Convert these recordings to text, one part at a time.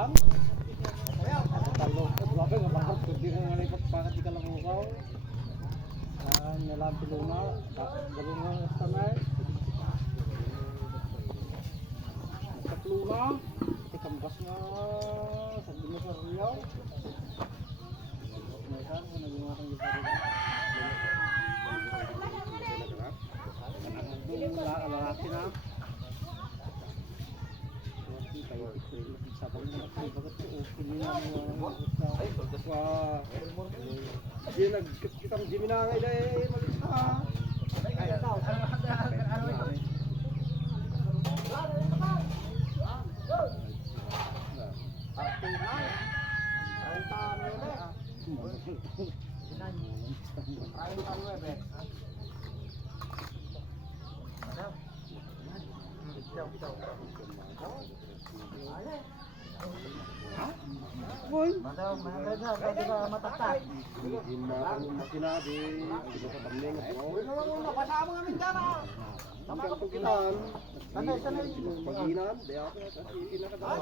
lang. Talo, grabe nga bakit hindi na nalipat bakit di ka lang ukaw. Nalang tuluna, galungan sa tanay. Tatluna, ikambas na sa sa Riyaw. Mekan kung naglumatang di sa Riyaw. Doon lalaki na. Sabang na bakit okay niya Di nagkitang Jiminangay dahil malis na. Kaya daw. Boy, mataw, matatay. Hindi makinabi, hindi ko katamling. Boy, nabasa mo nga mindana. Tama ka pagkitaan. Sanay. Pag-inan, daya ako kasi inakadaan.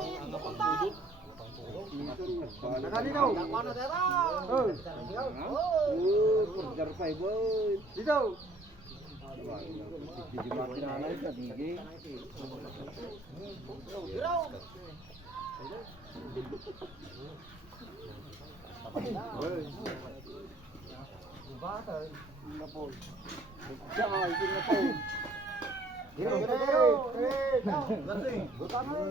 Nakalinaw. Nakano dera. Purjar pa boy. Dito. Di makinanay ka digi. Diraw. Bata, na po. Tsaka, hindi na po. Giro. Ganti. Bukan mo.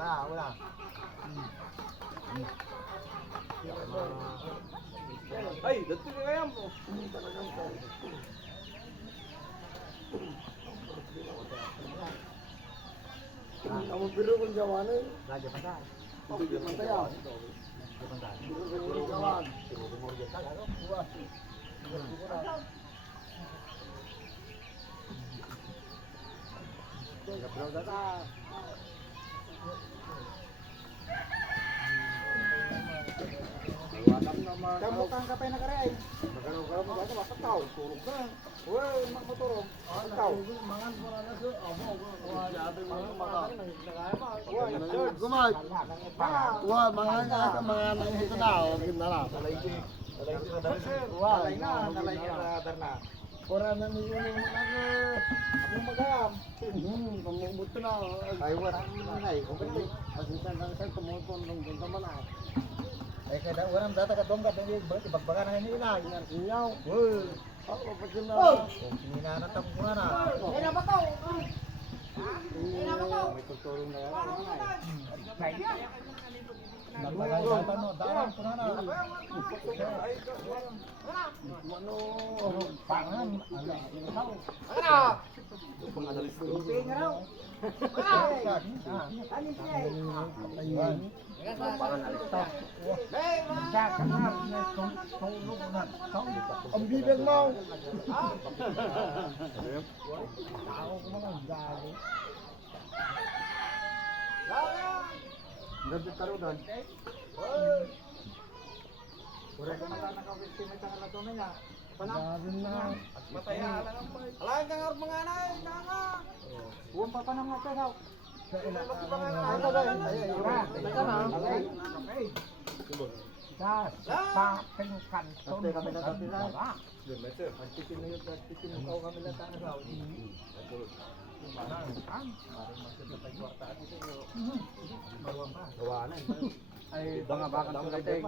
Wala. Ay, dati ka kaya mo. Kamu biru kung jawane. Raja Pantai. Raja Pantai ya. Biru jawan. Kamu tangkap na karay. Magano mo ka basta tao, turog na. Oy, magmotorong. Tao. Mangan wala na so. Amo, wala ate mo mata. Gumay. Wa mangan ka mangan ito na, ginala. Nalay na dali. Wa, nalay na darna. Ora na ni yung ano. Amo magam. Pamumuto na. Ay wa nay. Okay. Asisan lang sa tumutong ng gamana. Ay kada orang data ka dongkat ni ibagbaga na ni ina ingat inyaw. Woi. Ako pa sila. Sini na natap ko na. Ay na bataw. Ay na bataw. May tutulong na yan. Nagbagay data no, darang ko na na. Ano pangan ala itaw. Ana. Panganalis ko. Pinga raw. Ani siya. Ayun. Ang bibig mo. Tao ko mga gago. Gabit taro doon. Ora ka mata nakawit ka na to na. Panang na. Mataya lang ang pay. Alain ka nga mga anay, nga. Uwan pa nang nga daw. Ay, bangabakan ko natin.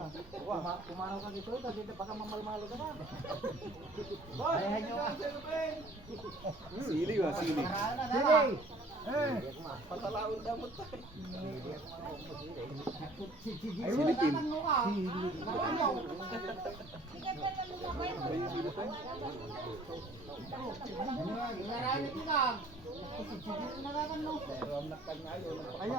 Kumano ka dito, dito baka mamalmalo ka na. Ay, hanyo ka. Sili ba, sili. Sili. Patalaon daw mo tayo. Ay, silipin. Ay,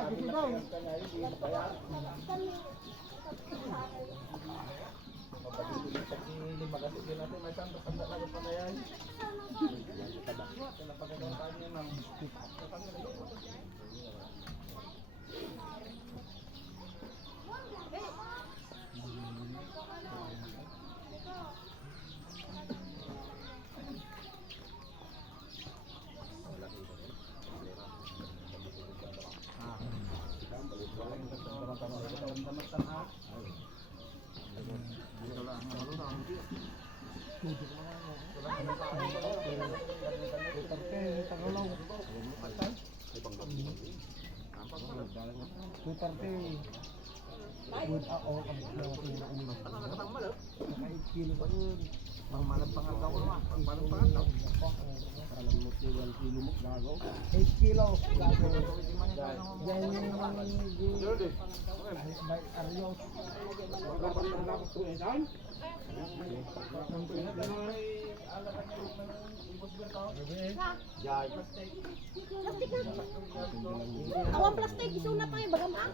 Awang plastik, isunat pa yung bagamang.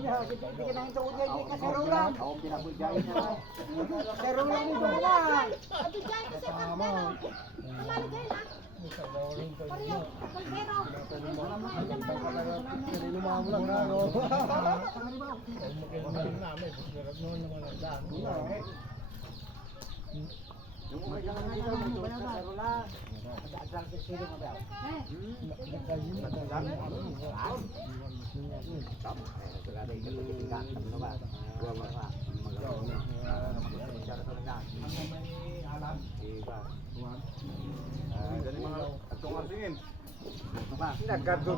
Ya, kita nang tuod niya di kaserolan. Ako pinabudyain na. Kaserolan ni Dolan. Ato dyan kasi pagkano. Kumali dyan ha. Pariyo, pagkero.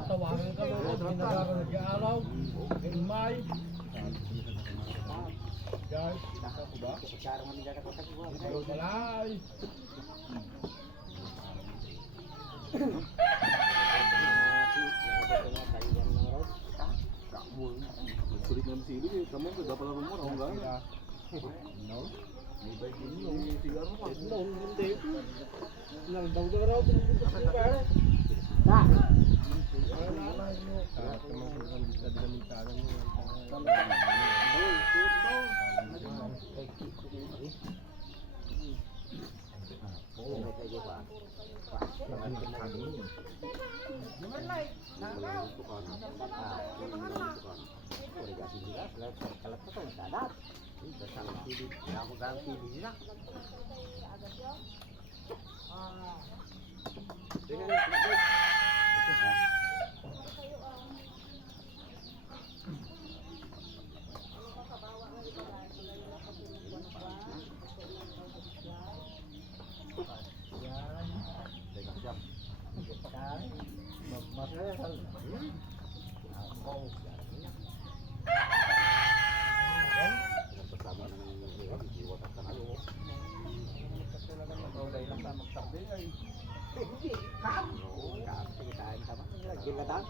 Tawagan ka loob, ginagaro nag-aalaw, ilmay. Guys, balay. Sulit ng sili, kamu sudah pala rumor, ako enggak? No? May baik ini yung sigaro mo. No, hindi. Naldaw ka raw, pinunta sa pare.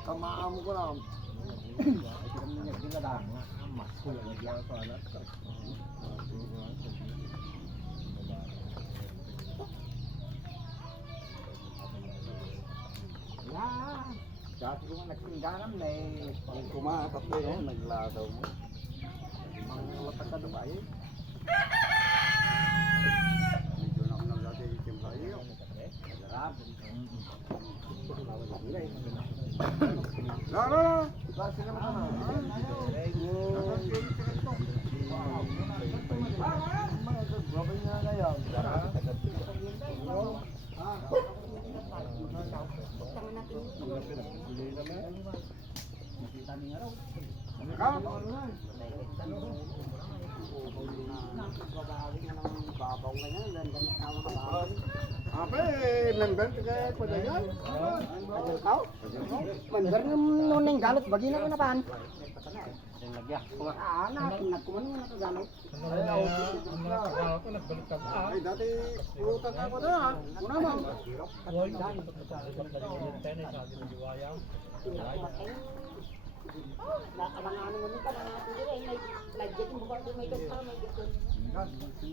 Tamaan mo ko lang. Dati ko nga nagtingganan na eh. Yung kumakat ko yun, nagladaw mo. Mga watak ka ba eh? Medyo na ako nang dati itim tayo. Nagarap. No. Kasi naman ka na. Babay na kayo. Apa member kaya padayan? Kau? Mandar nung galit bagi na napan. Anak, nagkuman mo nakagamit. Akala ko nagbalik ka pa. Ay dati pulutan ka pa na. Una mo. Hoy, tayo na sabi ng Diwaya. Nakabangano mo nito, mga natin dito, may budget mo ba ito, may doktor, may doktor. Hindi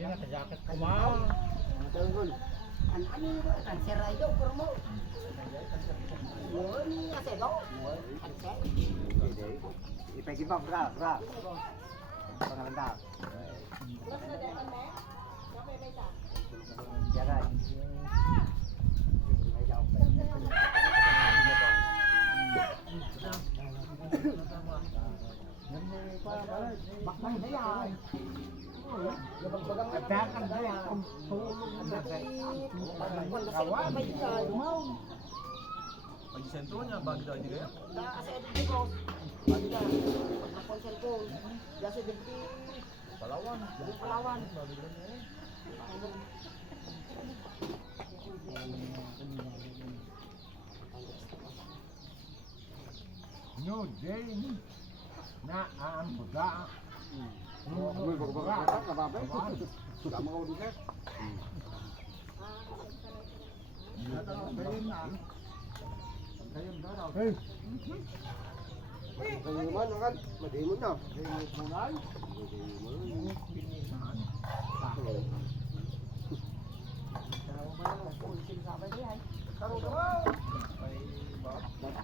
na, kajakat ko ma. Ano yun ba? Cancer ay daw, pero mo. Yun, kasi daw. Cancer. Ipagibang bra. Pangalanda. Jangan. Bakman na yan. Nagdakan na yan. Ay, di sentro niya, bagay tayo di kaya? Kasi ito di boss. Pag na, pag nakuha cellphone, kasi di Palawan. Palawan. No, Jane. Na ang buda. Uy, pagkakata, nababay. Sama ka ulit, sir. Hey, Kayo naman, agad. Madimon na.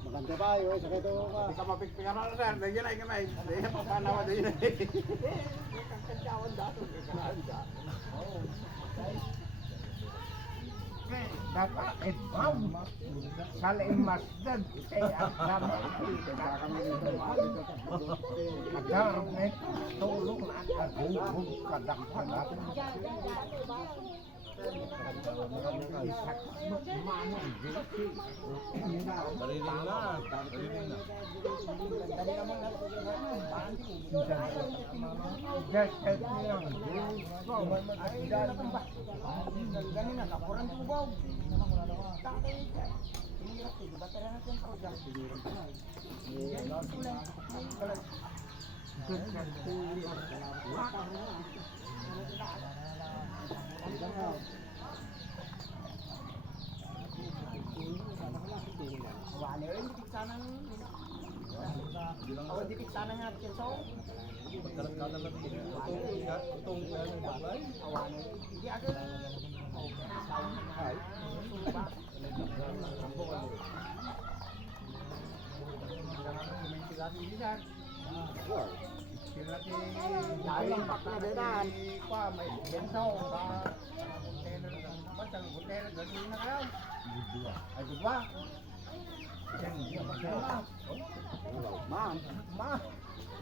Maganda pa yun, sakay to ka. Hindi ka mapikpikan na sir, dahil ay kamay. Dahil pa panawa dahil ay. dapat ibang saling masdan kay ang sama. Nagkaroon na tulong na agugog kadang-kadang. Dariling na. Dariling na. Dipit sana nga so. Pagkalat-kalat lang din. Itong baklay. Hindi ako.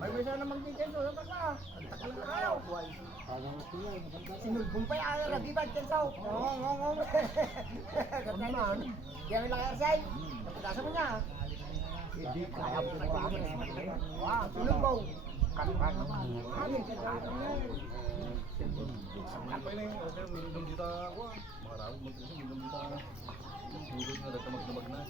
May bisa na magtitin so sa bakla. Takal na kayo. Sinulbong pa yung lagi ba dyan sa? Ngong. Ganaman. Kaya may laki asay. Napagasa mo niya. Hindi kaya po kami. Wow, sinulbong. Kankan. Apa ini? Oke, minum kita ako. Maraming magkasi minum kita. Yung tulog na damag-damag na.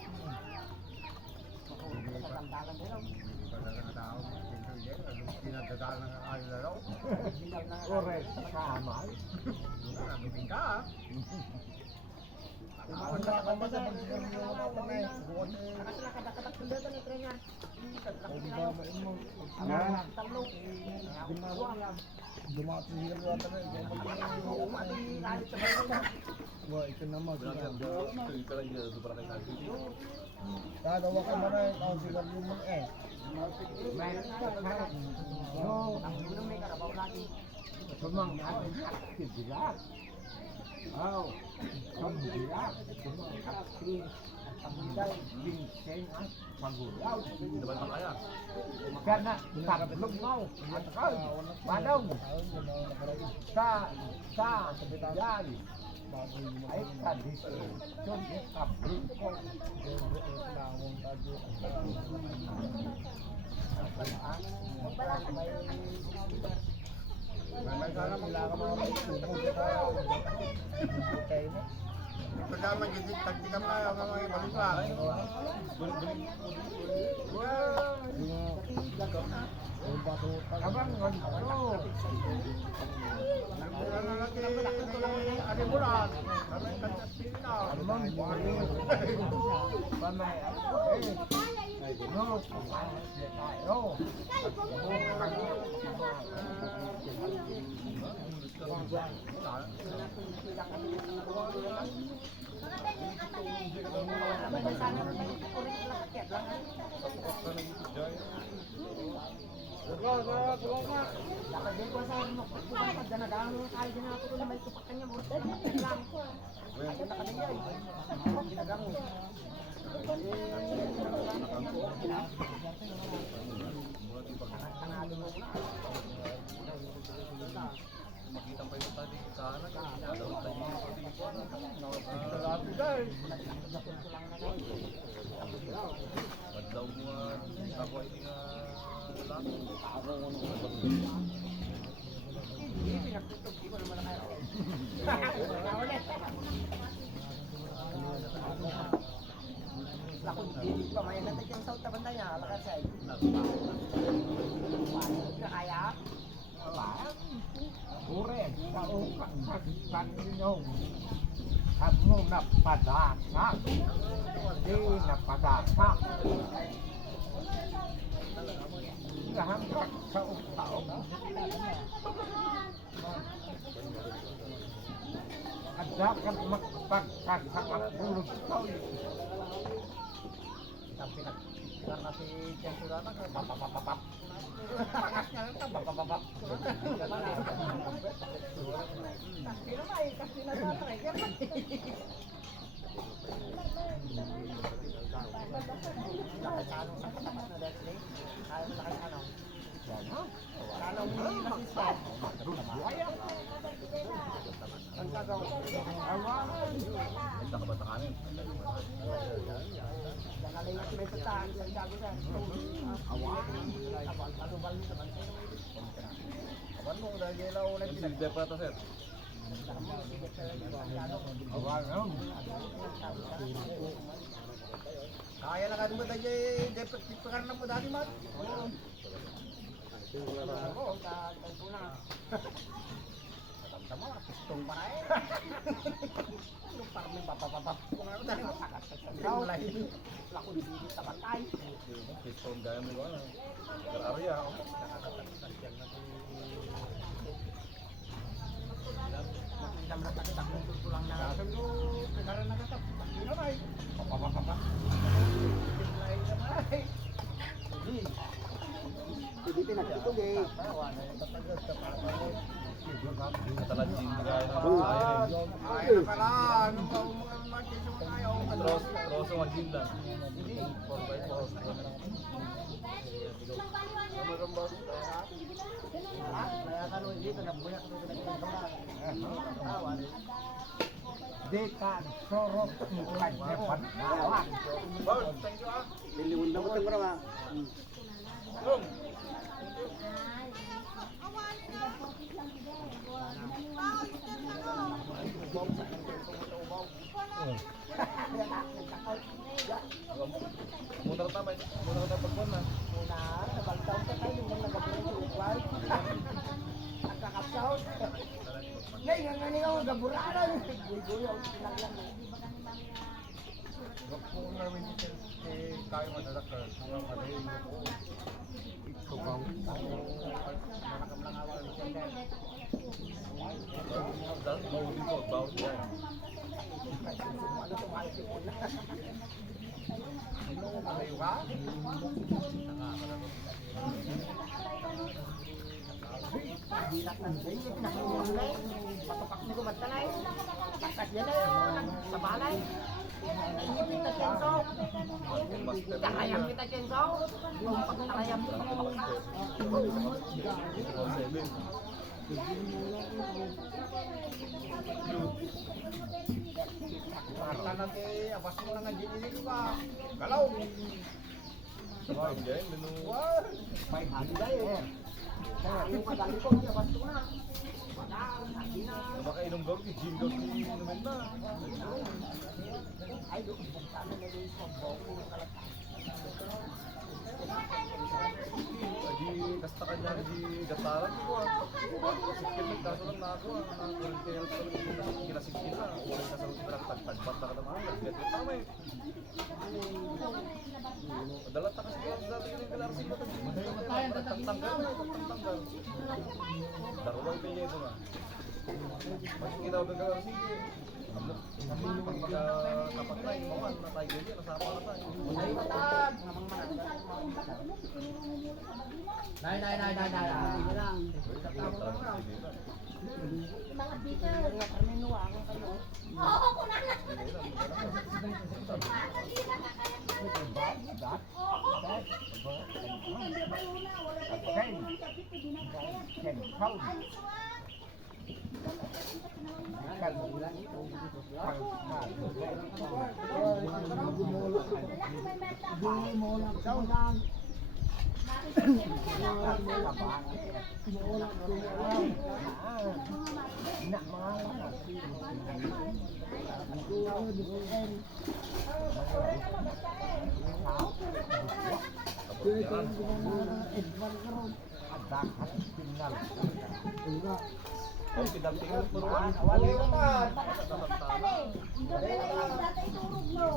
Correct. Tama. Wah, ikan nama. Kita lagi ada beberapa kali. Kada waka mana kau sigar lumang eh. Sumang natin aktividad. Oh, pagbiyak. Pagbiyak. Binseng ang pagulaw. Dapat makaya. Karena tatlong mau. At kau, manong. Sa yari. Ay tradisyon yung kaprin ko. May sana milaka mga maitubog ka. Okay mo. Pagka magiging taktikam na mga ibalik lang. Abang ngonto. Ada bulan. Kami kantas sila. Abang buwan. Pamay ako eh. No, tayo. Makita pa yung tadi sana kan. Ada tadi yung pati. Ako ay lalaki. Hindi, pinagtutog. Hindi ko naman na kayo. Lakon, hindi pa. May natin yung south na banda niya. Lakad sa'yo. Na kaya? Ure, sa inyong kamu napadasak, di napadasak. Hanggang sa utaw. At dapat magpagkakapulog ko. Tapi karena si Jan Surata kan papapapapap. Pangasnya kan papapapap. Kasi na may kasi na sa trigger. Nakasano sa katapat na dati. Kaya mo nakasano. Sana hindi nasispan. Ang gagawin. Ganda ka ba takanin? Nakalingat may tataan sa gago sa. Awan. Abal-abal sa bansa. Awan mo dahil ilaw na Silde pa ito, sir. Awan, kaya na kadto tayo dapat tipakan na po dati man. Oo. Oo, tanto na. Tama, pistong pa na eh. Ano pa may papapapap. Kung ano dali masakat sa sabaw. Lako di sa batay. Piston gaya mo ba? Area. Kita merasakan tulang na. Sabi pekaran na katap. Sino na eh? Papapapap. Lain na eh. Hindi pinagtutog eh. Katalagin gaya na. Ay, pala. Anong ba umakitin mo tayo? Roso magin lang. Hindi. 4x4. Kaya kan dito nabuyak ko pinagtutog. di ka sorot ng kanya pangawan. Liliwon na mo itong marama. Muna ka pagkuhan na. Muna, nabagtaw ka tayo nung nagabulong sa ukwal. Nagkakapsaw. Ngayon, nga nga nga gaburanan. Guy-guyaw, sinaglan mo. Kung namin tayo madalakal, kung madaling ito bang Nakakamlangawan siya dahil. Dahil mahuli ko, bawat yan. Ano tumaisipon na. Malayo ka? Bilat ng sa'yo, pinakingulay. Patupak ni kumadtalay. Takas yan na yun, sa balay. Ipit na kenso. Takayang kita kenso. Lumpak takayang kita kumakta. 7. Marta nanti, awas mo na nga dinilig ka. Galaw. Sabay yan, menu. Wah, may handay eh. Yung kadali ko, awas ko na. Madang, sabi na. Makainom daw, gym daw inumin na. Ay, doon, sana na yung sombong. Di kasta ka niya, di gataran ko ah. Sikil ng kaso lang na ako ah. Nakakul kaya kinasikil na. Kasalut ko lang tagtagpat na ka naman. Nagbiat ko tama eh. Madalat na kasi kaya dati yung galarsin ko. Tagtanggal na, tagtanggal. Darway pa yun na. Pag ginawa ng galarsin ko. Pag kapat na yung maman, na tayo ganyan, nasama na tayo. Ay, matag. Namang mananda. Nay. Sige lang. Mga bitter. Mga karminuang kayo. Oo, kunana. Ay, pindampingan po. Wala yung naman. Doble na yung data iturog mo.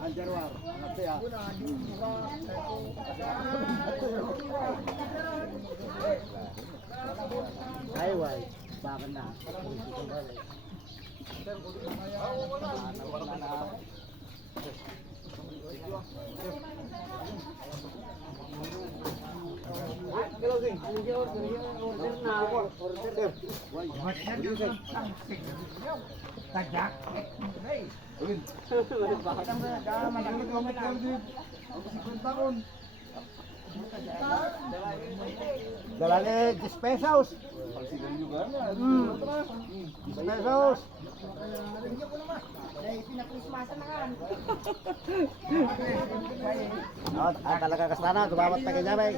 Anjarwar, nanti ya. Ay, why? Bakit na? Dalangin 10 pesos. 10 pesos. Pinakrismasan na kan. Talaga kastana, tumamat pa kanya may.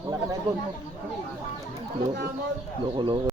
Wala ka na ibon. Loko, loko.